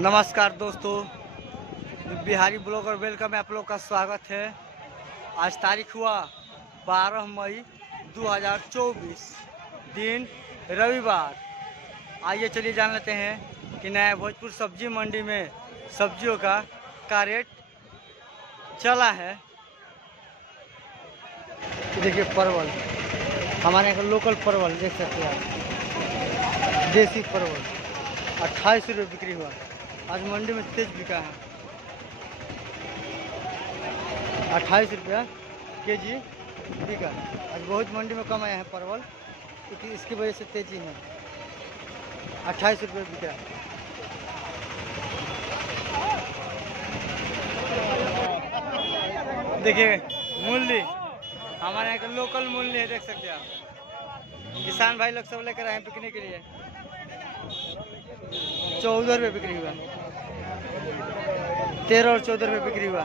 नमस्कार दोस्तों, Bihari blogger welcome में आप लोग का स्वागत है। आज तारीख हुआ 12 मई 2024, दिन रविवार। आइए चलिए जान लेते हैं कि नया भोजपुर सब्जी मंडी में सब्जियों का रेट चला है। देखिए परवल, हमारे यहाँ का लोकल परवल देख सकते हैं आप, देसी परवल 28 रुपये बिक्री हुआ। आज मंडी में तेज बिका है, 28 रुपया केजी बिका। आज बहुत मंडी में कम आया है परवल, क्योंकि इसकी वजह से तेजी है। 28 रुपये बिका। देखिए मूल्य, हमारे यहाँ का लोकल मूल्य है, देख सकते हैं आप। किसान भाई लोग सब लेकर आए हैं बिकने के लिए। 14 रुपये बिक्री हुआ, 13 और 14 रुपये बिक्री हुआ।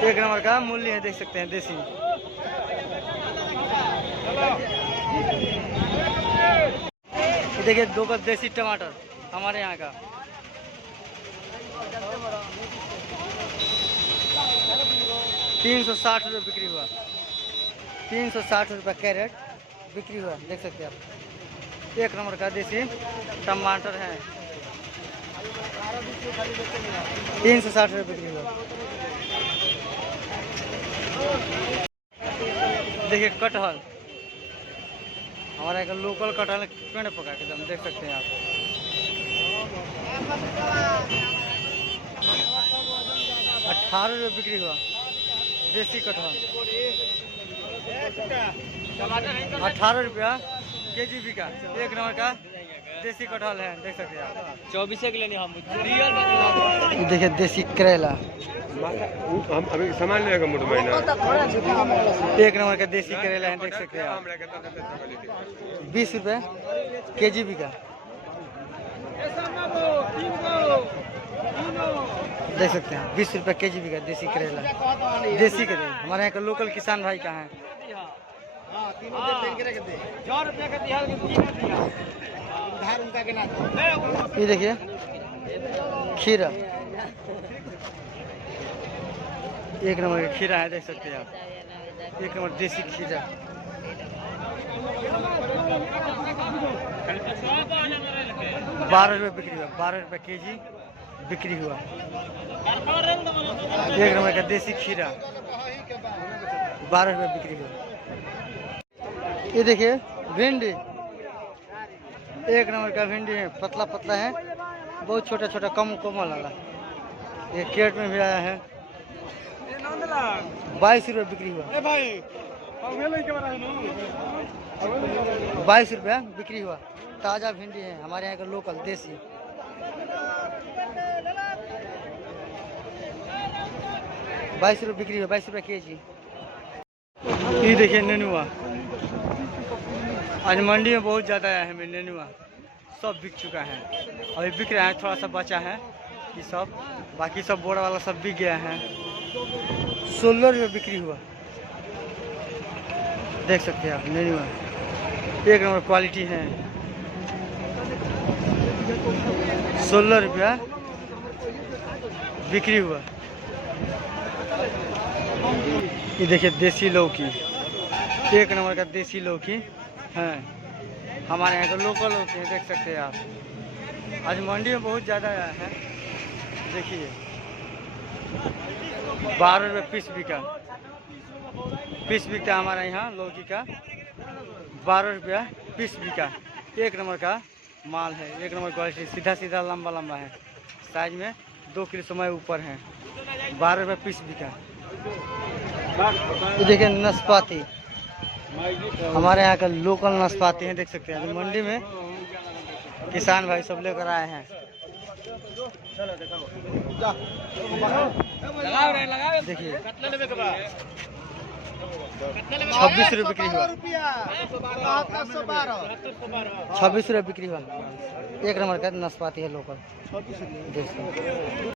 एक नंबर का मूल्य है, देख सकते हैं देसी। देखिए 2 कप देसी टमाटर हमारे यहाँ का 360 रुपये बिक्री हुआ। 360 रुपये कैरेट बिक्री हुआ, देख सकते हैं आप। एक नंबर का देसी टमाटर है, 360 रुपये बिक्री हुआ। देखिए कटहल, हमारा एक लोकल कटहल पेड़ पका के एकदम, देख सकते हैं आप। 18 रुपये बिक्री हुआ देसी कटहल। 18 रुपया केजी बिका। एक नंबर का देसी कटहल है, देख सकते हैं आप। 24 के लिए हम देखिए देसी करेला, हम अभी सामान लेगा मोट महीना। एक नंबर का देसी करेला है, देख सकते हैं आप। 20 रुपये केजी बिका, देख सकते हैं। 20 रुपये केजी बिका देसी करेला। देसी करेला हमारे यहाँ का लोकल किसान भाई का है। ये देखिए खीरा, एक नंबर का खीरा है, देख सकते हैं आप। एक नंबर देसी खीरा। 12 रुपये बिक्री हुआ, 12 रुपये केजी बिक्री हुआ। एक नंबर का देसी खीरा 12 रुपये बिक्री हुआ। ये देखिए भिंडी, एक नंबर का भिंडी है, पतला पतला है, बहुत छोटा छोटा कम कोमल वाला। ये केट में भी आया है। 22 रुपये बिक्री हुआ। 22 रुपया बिक्री हुआ। ताज़ा भिंडी है, हमारे यहाँ का लोकल देसी। ₹22 बिक्री हुआ, 22 रुपये केजी। ये देखिए नेनुआ, आज मंडी में बहुत ज़्यादा आया है नेनुआ, सब बिक चुका है। अभी बिक रहा है, थोड़ा सा बचा है ये सब, बाकी सब बोरा वाला सब बिक गया है। 16 रुपये बिक्री हुआ, देख सकते हैं आप। नेनुआ एक नंबर क्वालिटी है, 16 रुपया बिक्री हुआ। ये देखिए देसी लौकी, एक नंबर का देसी लौकी है, हमारे यहाँ का लोकल लौकी है, देख सकते हैं आप। आज मंडी में बहुत ज़्यादा आया है, देखिए 12 रुपये पीस बिका। पीस बिकता है हमारे यहाँ लौकी का, 12 रुपया पीस बिका। एक नंबर का माल है, एक नंबर क्वालिटी, सीधा सीधा लंबा लंबा है, साइज में 2 किलो समय ऊपर है। 12 रुपये पीस बिका। ये देखिए नाशपाती, हमारे यहाँ का लोकल नाशपाती है, देख सकते हैं। मंडी में किसान भाई सब लेकर आए हैं। देखिए 26 रुपये बिक्री हुआ, 26 रुपये बिक्री हुआ। एक नंबर का नाशपाती है लोकल देसी।